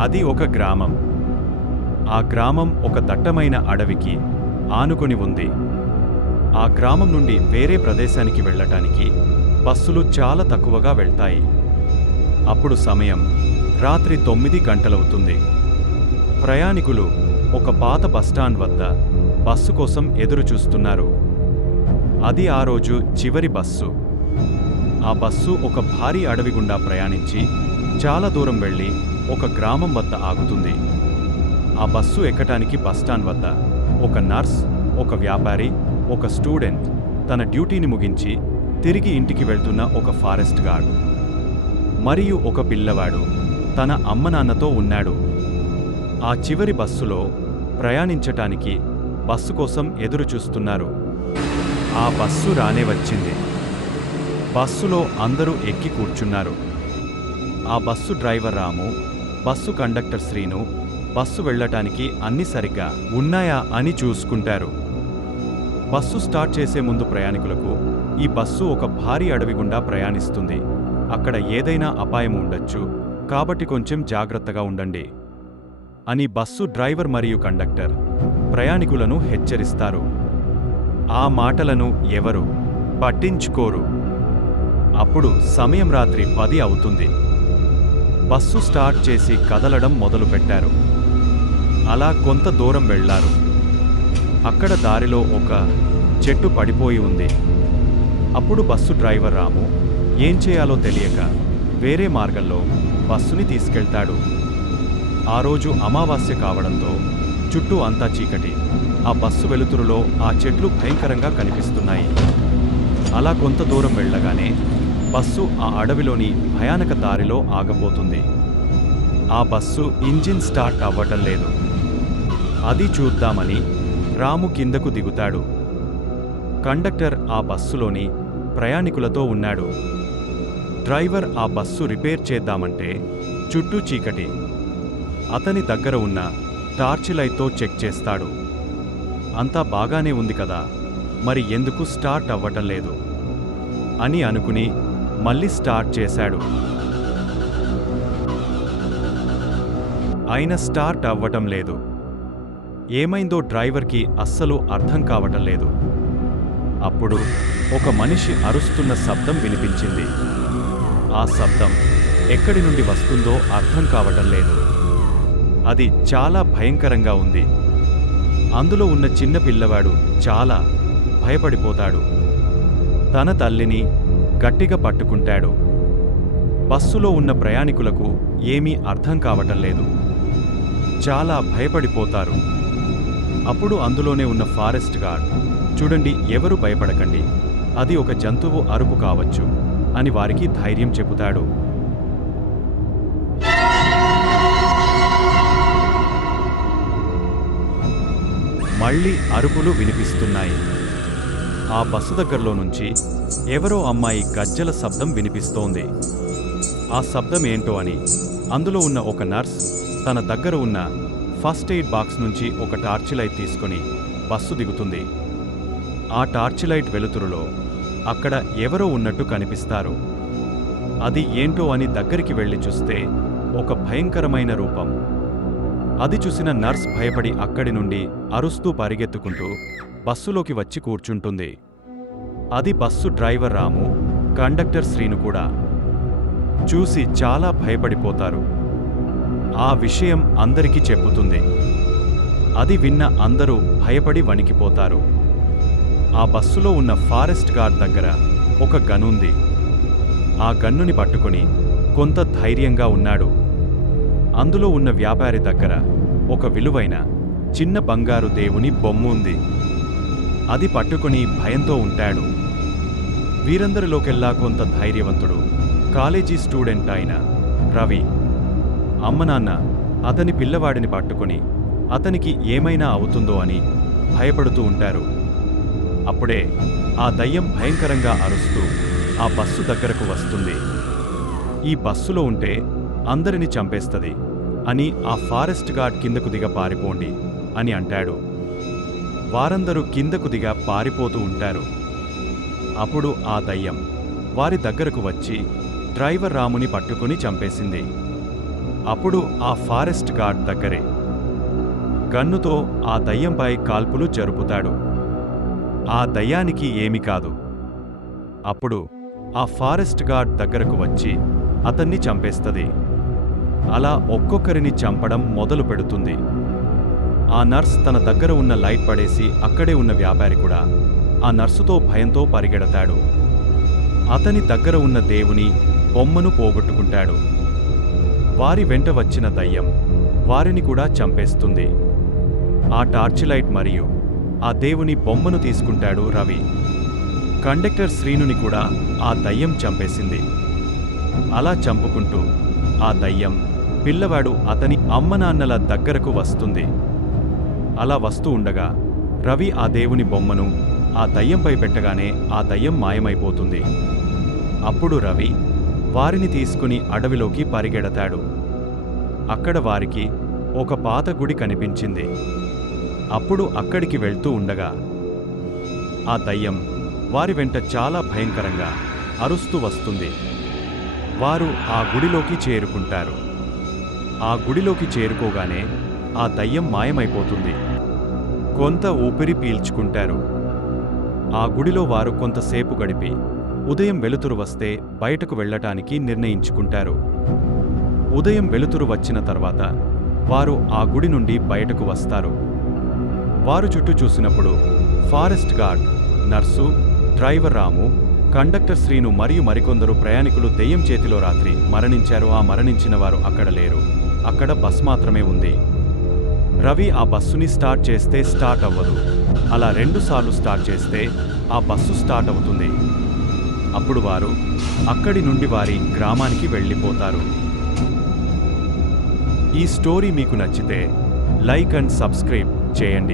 అది ఒక గ్రామం. ఆ గ్రామం ఒక దట్టమైన అడవికి ఆనుకొని ఉంది. ఆ గ్రామం నుండి వేరే ప్రదేశానికి వెళ్ళటానికి బస్సులు చాలా తక్కువగా వెళ్తాయి. అప్పుడు సమయం రాత్రి తొమ్మిది గంటలవుతుంది. ప్రయాణికులు ఒక పాత బస్టాండ్ వద్ద బస్సు కోసం ఎదురుచూస్తున్నారు. అది ఆ రోజు చివరి బస్సు. ఆ బస్సు ఒక భారీ అడవి గుండా ప్రయాణించి చాలా దూరం వెళ్ళి ఒక గ్రామం వద్ద ఆగుతుంది. ఆ బస్సు ఎక్కటానికి బస్టాండ్ వద్ద ఒక నర్స్ ఒక వ్యాపారి ఒక స్టూడెంట్ తన డ్యూటీని ముగించి తిరిగి ఇంటికి వెళ్తున్న ఒక ఫారెస్ట్ గార్డ్. మరియు ఒక పిల్లవాడు తన అమ్మనాన్నతో ఉన్నాడు. ఆ చివరి బస్సులో ప్రయాణించటానికి బస్సు కోసం ఎదురు చూస్తున్నారు. ఆ బస్సు రానే వచ్చింది. బస్సులో అందరూ ఎక్కి కూర్చున్నారు. ఆ bus driver Ramu bus conductor Srinu bus వెళ్ళటానికి అన్ని సరిగ్గా ఉన్నాయా అని చూసుకుంటారు. బస్సు స్టార్ట్ చేసే ముందు ప్రయాణికులకు ఈ బస్సు ఒక భారీ అడవి గుండా ప్రయాణిస్తుంది. అక్కడ ఏదైనా అపాయం ఉండొచ్చు కాబట్టి కొంచెం జాగ్రత్తగా ఉండండి అని బస్సు డ్రైవర్ మరియు కండక్టర్ ప్రయాణికులను హెచ్చరిస్తారు. ఆ మాటలను ఎవరు పట్టించుకోరు. అప్పుడు సమయం రాత్రి పది అవుతుంది. బస్సు స్టార్ట్ చేసి కదలడం మొదలుపెట్టారు. అలా కొంత దూరం వెళ్ళారు. అక్కడ దారిలో ఒక చెట్టు పడిపోయి ఉంది. అప్పుడు బస్సు డ్రైవర్ రాము ఏం చేయాలో తెలియక వేరే మార్గంలో బస్సుని తీసుకెళ్తాడు. ఆ రోజు అమావాస్య కావడంతో చుట్టూ అంతా చీకటి. ఆ బస్సు వెలుతురులో ఆ చెట్లు భయంకరంగా కనిపిస్తున్నాయి. అలా కొంత దూరం వెళ్ళగానే బస్సు ఆ అడవిలోని భయానక దారిలో ఆగబోతుంది. ఆ బస్సు ఇంజిన్ స్టార్ట్ అవ్వటం లేదు. అది చూద్దామని రాము కిందకు దిగుతాడు. కండక్టర్ ఆ బస్సులోని ప్రయాణికులతో ఉన్నాడు. డ్రైవర్ ఆ బస్సు రిపేర్ చేద్దామంటే చుట్టూ చీకటి. అతని దగ్గర ఉన్న టార్చ్ లైట్తో చెక్ చేస్తాడు. అంతా బాగానే ఉంది కదా మరి ఎందుకు స్టార్ట్ అవ్వటం లేదు? అని అనుకుని మళ్ళీ స్టార్ట్ చేశాడు. అయినా స్టార్ట్ అవ్వటం లేదు. ఏమైందో డ్రైవర్కి అస్సలు అర్థం కావటం లేదు. అప్పుడు ఒక మనిషి అరుస్తున్న శబ్దం వినిపించింది. ఆ శబ్దం ఎక్కడి నుండి వస్తుందో అర్థం కావటం లేదు. అది చాలా భయంకరంగా ఉంది. అందులో ఉన్న చిన్న పిల్లవాడు చాలా భయపడిపోతాడు. తన తల్లిని గట్టిగా పట్టుకుంటాడు. బస్సులో ఉన్న ప్రయాణికులకు ఏమీ అర్థం కావటం లేదు. చాలా భయపడిపోతారు. అప్పుడు అందులోనే ఉన్న ఫారెస్ట్ గార్డ్ చూడండి ఎవరు భయపడకండి. అది ఒక జంతువు అరుపు కావచ్చు అని వారికి ధైర్యం చెబుతాడు. మళ్ళీ అరుపులు వినిపిస్తున్నాయి. ఆ బస్సు దగ్గరలో నుంచి ఎవరో అమ్మాయి గజ్జల శబ్దం వినిపిస్తోంది. ఆ శబ్దం ఏంటో అని అందులో ఉన్న ఒక నర్స్ తన దగ్గర ఉన్న ఫస్ట్ ఎయిడ్ బాక్స్ నుంచి ఒక టార్చ్ లైట్ తీసుకొని బస్సు దిగుతుంది. ఆ టార్చ్ లైట్ వెలుతురులో అక్కడ ఎవరో ఉన్నట్టు కనిపిస్తారు. అది ఏంటో అని దగ్గరికి వెళ్ళి చూస్తే ఒక భయంకరమైన రూపం. అది చూసిన నర్స్ భయపడి అక్కడి నుండి అరుస్తూ పరిగెత్తుకుంటూ బస్సులోకి వచ్చి కూర్చుంటుంది. అది bus driver Ramu conductor Srinu కూడా. చూసి చాలా భయపడిపోతారు. ఆ విషయం అందరికీ చెప్పుతుంది అది విన్న అందరూ భయపడి వణికిపోతారు. ఆ బస్సులో ఉన్న ఫారెస్ట్ గార్డ్ దగ్గర ఒక గనుంది. ఆ గన్నుని పట్టుకొని కొంత ధైర్యంగా ఉన్నాడు. అందులో ఉన్న వ్యాపారి దగ్గర ఒక విలువైన చిన్న బంగారు దేవుని బొమ్మ ఉంది అది పట్టుకుని భయంతో ఉంటాడు. వీరందరిలోకెల్లా కొంత ధైర్యవంతుడు కాలేజీ స్టూడెంట్ అయిన రవి. అమ్మ నాన్న అతని పిల్లవాడిని పట్టుకొని అతనికి ఏమైనా అవుతుందో అని భయపడుతూ ఉంటారు. అప్పుడే ఆ దయ్యం భయంకరంగా అరుస్తూ ఆ బస్సు దగ్గరకు వస్తుంది. ఈ బస్సులో ఉంటే అందరిని చంపేస్తది అని ఆ ఫారెస్ట్ గార్డ్ కిందకు దిగ పారిపోండి అని అంటాడు. వారందరూ కిందకు దిగా పారిపోతూ ఉంటారు. అప్పుడు ఆ దయ్యం వారి దగ్గరకు వచ్చి డ్రైవర్ రాముని పట్టుకుని చంపేసింది. అప్పుడు ఆ ఫారెస్ట్ గార్డ్ దగ్గరే గన్నుతో ఆ దయ్యంపై కాల్పులు జరుపుతాడు. ఆ దయ్యానికి ఏమి కాదు. అప్పుడు ఆ ఫారెస్ట్ గార్డ్ దగ్గరకు వచ్చి అతన్ని చంపేస్తది. అలా ఒక్కొక్కరిని చంపడం మొదలు పెడుతుంది. ఆ నర్స్ తన దగ్గర ఉన్న లైట్ పడేసి అక్కడే ఉన్న వ్యాపారి కూడా ఆ నర్సుతో భయంతో పరిగెడతాడు. అతని దగ్గర ఉన్న దేవుని బొమ్మను పోగొట్టుకుంటాడు. వారి వెంట వచ్చిన దయ్యం వారిని కూడా చంపేస్తుంది. ఆ టార్చ్ లైట్ మరియు ఆ దేవుని బొమ్మను తీసుకుంటాడు రవి. కండక్టర్ శ్రీనుని కూడా ఆ దయ్యం చంపేసింది. అలా చంపుకుంటూ ఆ దయ్యం పిల్లవాడు అతని అమ్మనాన్నల దగ్గరకు వస్తుంది. అలా వస్తూ ఉండగా రవి ఆ దేవుని బొమ్మను ఆ దయ్యంపై పెట్టగానే ఆ దయ్యం మాయమైపోతుంది. అప్పుడు రవి వారిని తీసుకుని అడవిలోకి పరిగెడతాడు. అక్కడ వారికి ఒక పాత గుడి కనిపించింది. అప్పుడు అక్కడికి వెళ్తూ ఉండగా ఆ దయ్యం వారి వెంట చాలా భయంకరంగా అరుస్తూ వస్తుంది. వారు ఆ గుడిలోకి చేరుకుంటారు. ఆ గుడిలోకి చేరుకోగానే ఆ దయ్యం మాయమైపోతుంది. కొంత ఊపిరి పీల్చుకుంటారు. ఆ గుడిలో వారు కొంతసేపు గడిపి ఉదయం వెలుతురు వస్తే బయటకు వెళ్ళటానికి నిర్ణయించుకుంటారు. ఉదయం వెలుతురు వచ్చిన తర్వాత వారు ఆ గుడి నుండి బయటకు వస్తారు. వారు చుట్టూ చూసినప్పుడు forest guard nurse driver Ramu conductor Srinu మరియు మరికొందరు ప్రయాణికులు దెయ్యం చేతిలో రాత్రి మరణించారు. ఆ మరణించిన వారు అక్కడ లేరు. అక్కడ బస్ మాత్రమే ఉంది. రవి ఆ బస్సుని స్టార్ట్ చేస్తే స్టార్ట్ అవ్వదు. అలా రెండుసార్లు స్టార్ట్ చేస్తే ఆ బస్సు స్టార్ట్ అవుతుంది. అప్పుడు వారు అక్కడి నుండి వారి గ్రామానికి వెళ్ళిపోతారు. ఈ స్టోరీ మీకు నచ్చితే లైక్ అండ్ సబ్స్క్రైబ్ చేయండి.